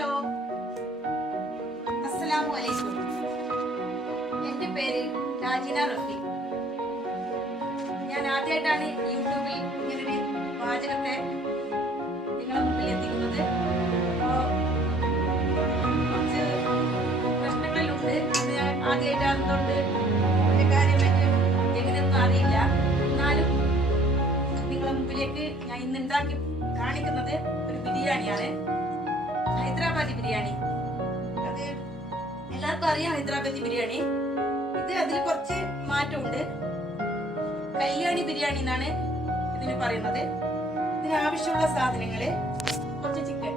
Hello. അസ്സലാമു അലൈക്കും. എന്റെ പേര് രാജിന റഫി. ഞാൻ ആദ്യമായിട്ടാണ് യൂട്യൂബിൽ ഇങ്ങനൊരു വാചകത്തെ നിങ്ങളുടെ മുമ്പിൽ എത്തിക്കുന്നത്. അപ്പോൾ കുറച്ച് പ്രശ്നങ്ങളിലുണ്ട് അത് ആദ്യമായിട്ടാകുന്നതുകൊണ്ട് ഒരു കാര്യം എങ്ങനെയൊന്നും അറിയില്ല. എന്നാലും നിങ്ങളുടെ മുമ്പിലേക്ക് ഞാൻ ഇന്ന് ഉണ്ടാക്കി കാണിക്കുന്നത് ഒരു ബിരിയാണിയാണ്. ഹൈദരാബാദി ബിരിയാണി. അത് എല്ലാവർക്കും അറിയാം ഹൈദരാബാദി ബിരിയാണി. ഇത് അതിൽ കുറച്ച് മാറ്റമുണ്ട്. കല്യാണി ബിരിയാണി എന്നാണ് ഇതിന് പറയുന്നത്. ഇതിന് ആവശ്യമുള്ള കുറച്ച് ചിക്കൻ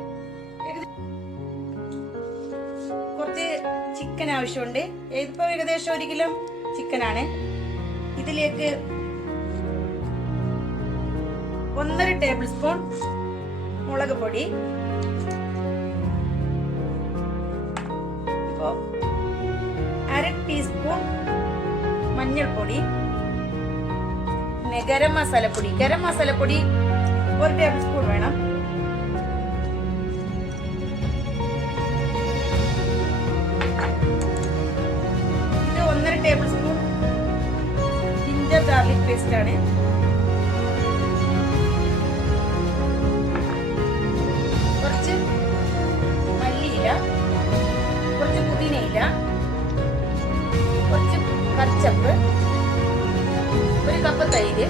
കുറച്ച് ചിക്കൻ ആവശ്യമുണ്ട്. ഇതിപ്പോ ഏകദേശം ഒരു കിലോ ചിക്കനാണ് ഇതിലേക്ക് ഒന്നര ടേബിൾ സ്പൂൺ മുളക് പൊടി ഇപ്പോ അര ടീസ്പൂൺ മഞ്ഞൾപ്പൊടി പിന്നെ ഗരം മസാലപ്പൊടി. ഗരം മസാലപ്പൊടി ഒരു ടേബിൾ സ്പൂൺ വേണം. ഇത് ഒന്നര tablespoon ginger garlic paste ആണ്. കച്ചപ്പ് ഒരു കപ്പ് തൈര്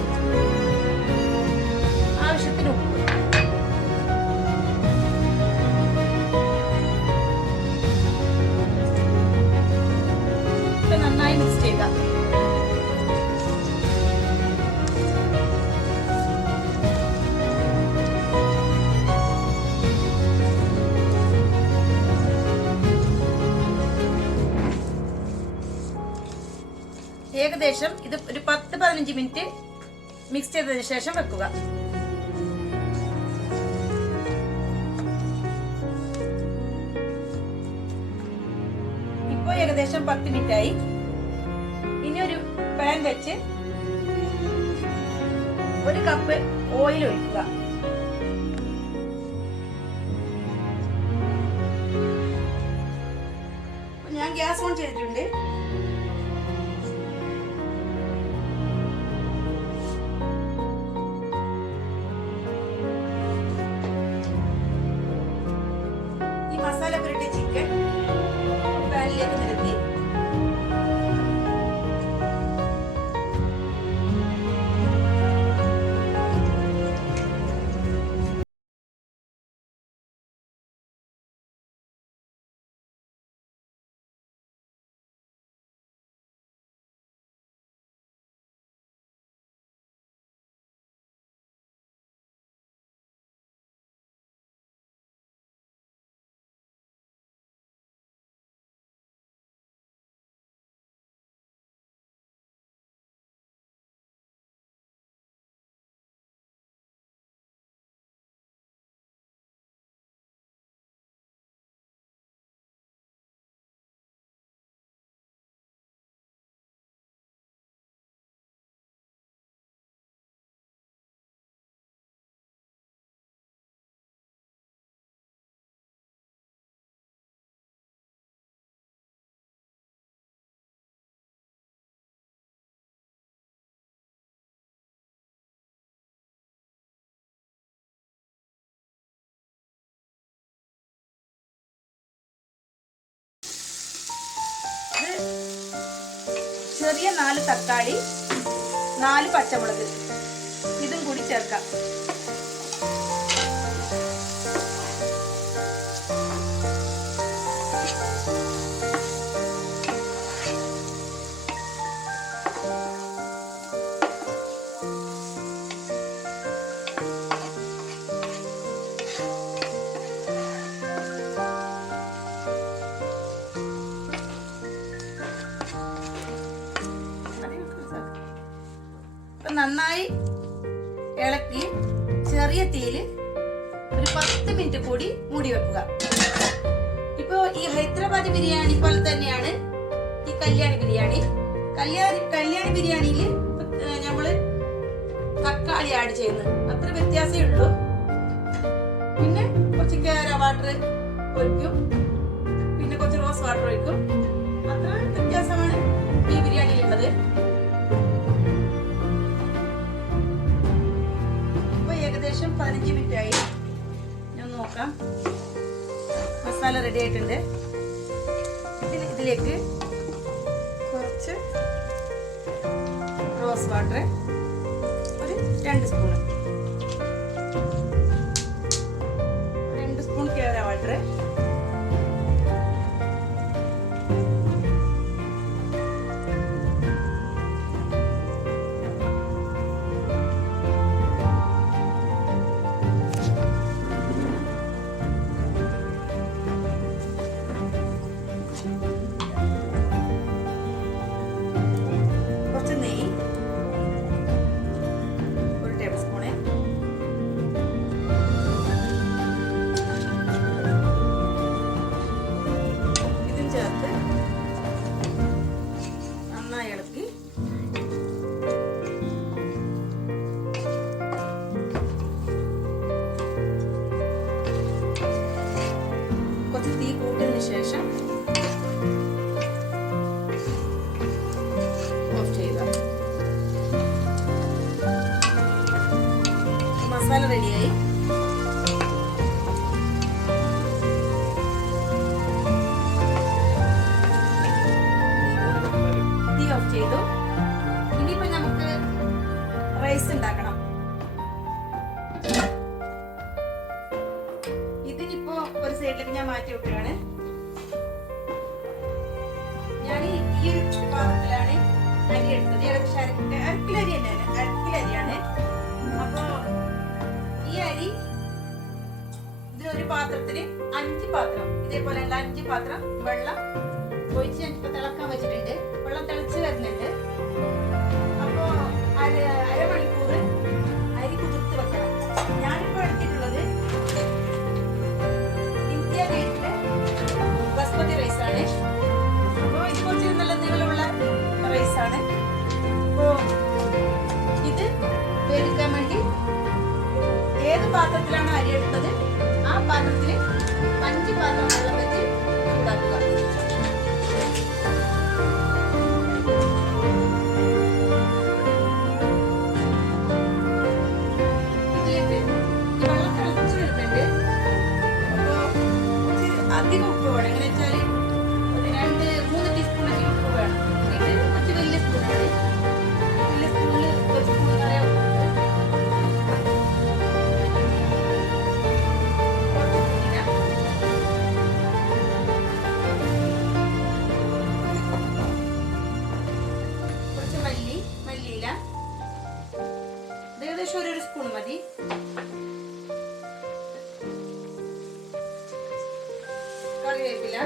ഏകദേശം ഇത് ഒരു പത്ത് പതിനഞ്ച് മിനിറ്റ് മിക്സ് ചെയ്തതിന് ശേഷം വെക്കുക. ഇപ്പോൾ ഏകദേശം പത്ത് മിനിറ്റ് ആയി ഇനി ഒരു പാൻ വെച്ച് ഒരു കപ്പ് ഓയിൽ ഒഴിക്കുക. ഞാൻ ഗ്യാസ് ഓൺ ചെയ്തിട്ടുണ്ട്. ചെറിയ നാല് തക്കാളി നാല് പച്ചമുളക്. ഇതും കൂടി ചേർക്കാം. ഇപ്പൊ നന്നായി ഇളക്കി ചെറിയ തീയിൽ ഒരു പത്ത് മിനിറ്റ് കൂടി മൂടി വെക്കുക. ഇപ്പോ ഈ ഹൈദരാബാദ് ബിരിയാണി പോലെ തന്നെയാണ് ഈ കല്യാണി ബിരിയാണി. കല്യാണി കല്യാണി ബിരിയാണിയിൽ നമ്മൾ തക്കാളി ആഡ് ചെയ്യുന്നത്. അത്ര വ്യത്യാസമേ ഉള്ളൂ. പിന്നെ കുറച്ച് കേര വാട്ടർ ഒഴിക്കും. പിന്നെ കുറച്ച് റോസ് വാട്ടർ ഒഴിക്കും. അത്ര വ്യത്യാസമാണ് ഈ ബിരിയാണിയിലുള്ളത്. ഏകദേശം മിനിറ്റായി. ഞാൻ നോക്കാം. മസാല റെഡി ആയിട്ടുണ്ട്. ഇതിലേക്ക് കുറച്ച് റോസ് വാട്ടർ ഒരു രണ്ട് സ്പൂൺ രണ്ട് സ്പൂൺ കേര വാട്ടർ മസാല റെഡിയായി ഒരു പാത്രത്തിന് അഞ്ച് പാത്രം. ഇതേപോലെ അല്ല അഞ്ച് പാത്രം വെള്ളം ഒഴിച്ച് ഞാനിപ്പോ തിളക്കാൻ വെച്ചിട്ടുണ്ട്. വെള്ളം തിളച്ച് വരുന്നുണ്ട്. അപ്പോ അര അരമണിക്കൂർ അരി കുതിർത്ത് വെക്കണം. ഞാനിപ്പോ എടുത്തിട്ടുള്ളത് ഇന്ത്യ ഗേറ്റിലെ ബസ്മതി റൈസ് ആണ് അപ്പോ ഇത് കുറച്ച് നല്ല നീളമുള്ള റൈസ് ആണ് അപ്പോ ഇത് വേവിക്കാൻ വേണ്ടി ഏത് പാത്രത്തിലാണ് അരി എടുത്തത്? ആ പാത്രത്തിൽ അഞ്ച് പാത്രം വെള്ളം വെച്ച് ചൂടാക്കുക. ഏകദേശം ഒരു സ്പൂൺ മതി. കറിവേപ്പില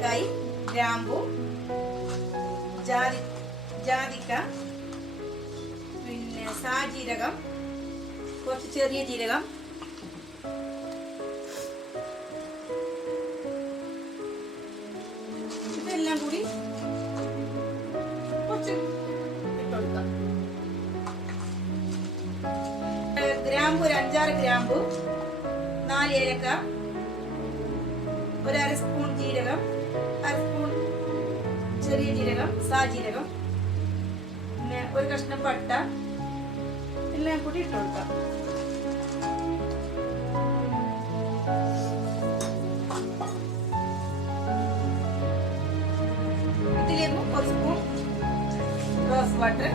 ഏലക്കായി ഗ്രാമ്പു ജാതി ജാതിക്ക പിന്നെ സാജീരകം കുറച്ച് ചെറിയ ജീരകം. ഇതെല്ലാം കൂടി കുറച്ച് ഗ്രാമ്പു ഒരു അഞ്ചാറ് ഗ്രാമ്പു നാല് ഏലക്ക ഒരു അര സ്പൂൺ ജീരകം. ചെറിയ ജീരകം സാജീരകം പിന്നെ ഒരു കഷ്ണം പട്ട എല്ലാം കൂടി ഇട്ട് കൊടുക്കാം. ഇതിലേക്ക് ഒരു സ്പൂൺ റോസ് വാട്ടർ.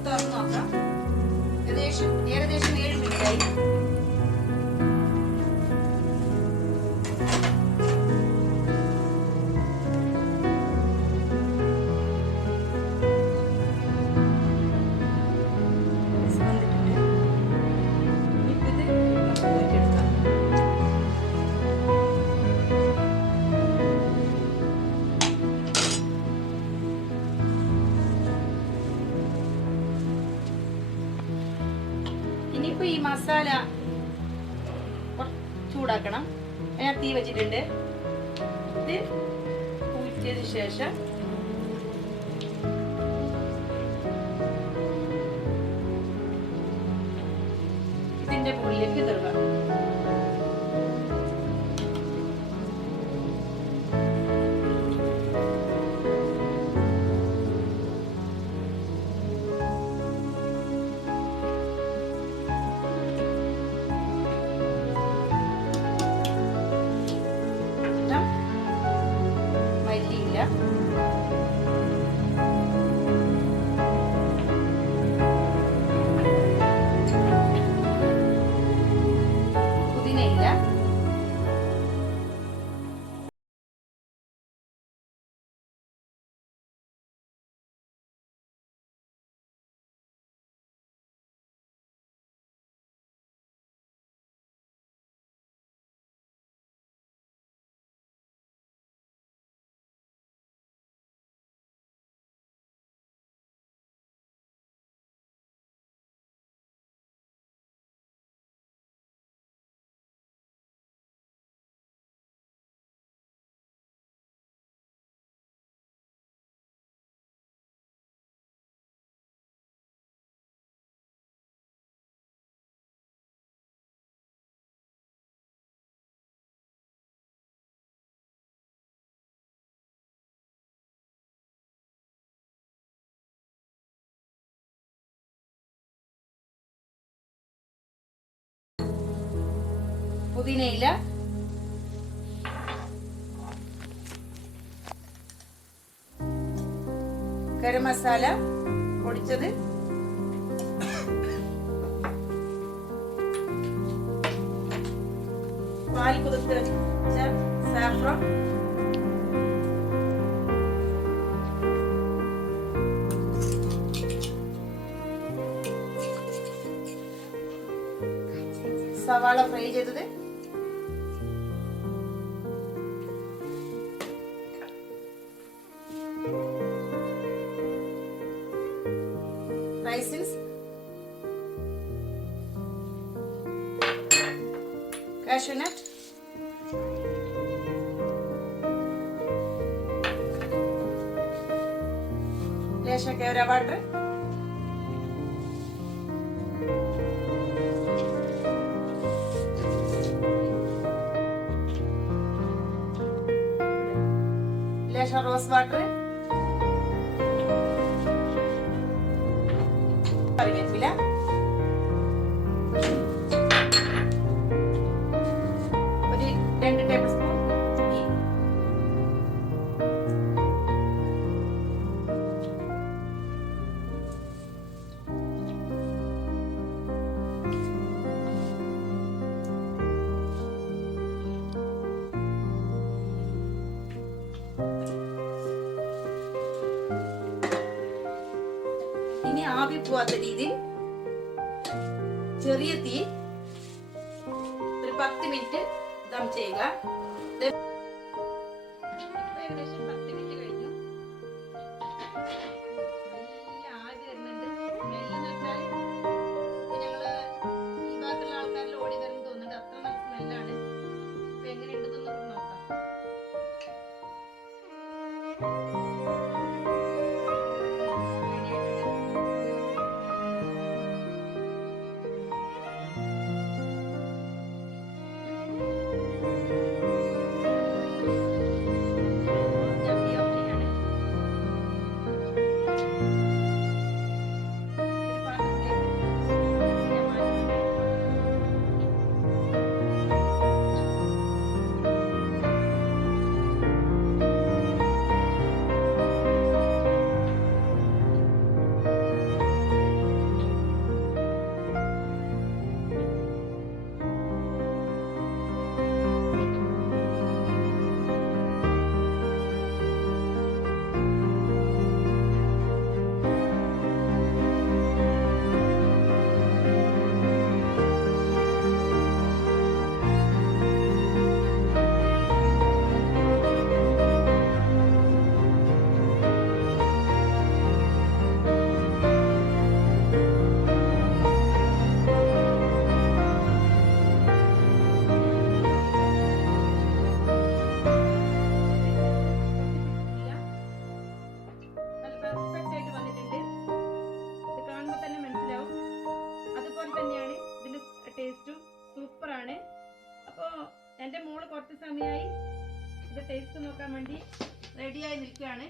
നമുക്ക് തുറന്ന് നോക്കാം. ഏകദേശം ഏകദേശം ഏഴ് മിനിറ്റ് ഇനിയിപ്പോ ഈ മസാല ചൂടാക്കണം. ഞാൻ തീ വെച്ചിട്ടുണ്ട്. ഇത് ഊറ്റിയതിന് ശേഷം ഇതിന്റെ മുകളിലേക്ക് തരുക പുതിനയില. ഗരം മസാല പൊടിച്ചത്. പാൽ കുതിർത്ത് വെച്ച സവാള ഫ്രൈ ചെയ്തത്. കാഷ്യൂനട്ട് ലേശം കേവര വാട്ടർ ലേശം റോസ് വാട്ടർ ഇനി ആവി പോവാത്ത രീതിയിൽ ചെറിയ തീ ഒരു പത്ത് മിനിറ്റ് ദം ചെയ്യുക. ഏകദേശം ടേസ്റ്റ് നോക്കാൻ വേണ്ടി റെഡിയായി നിൽക്കുകയാണ്.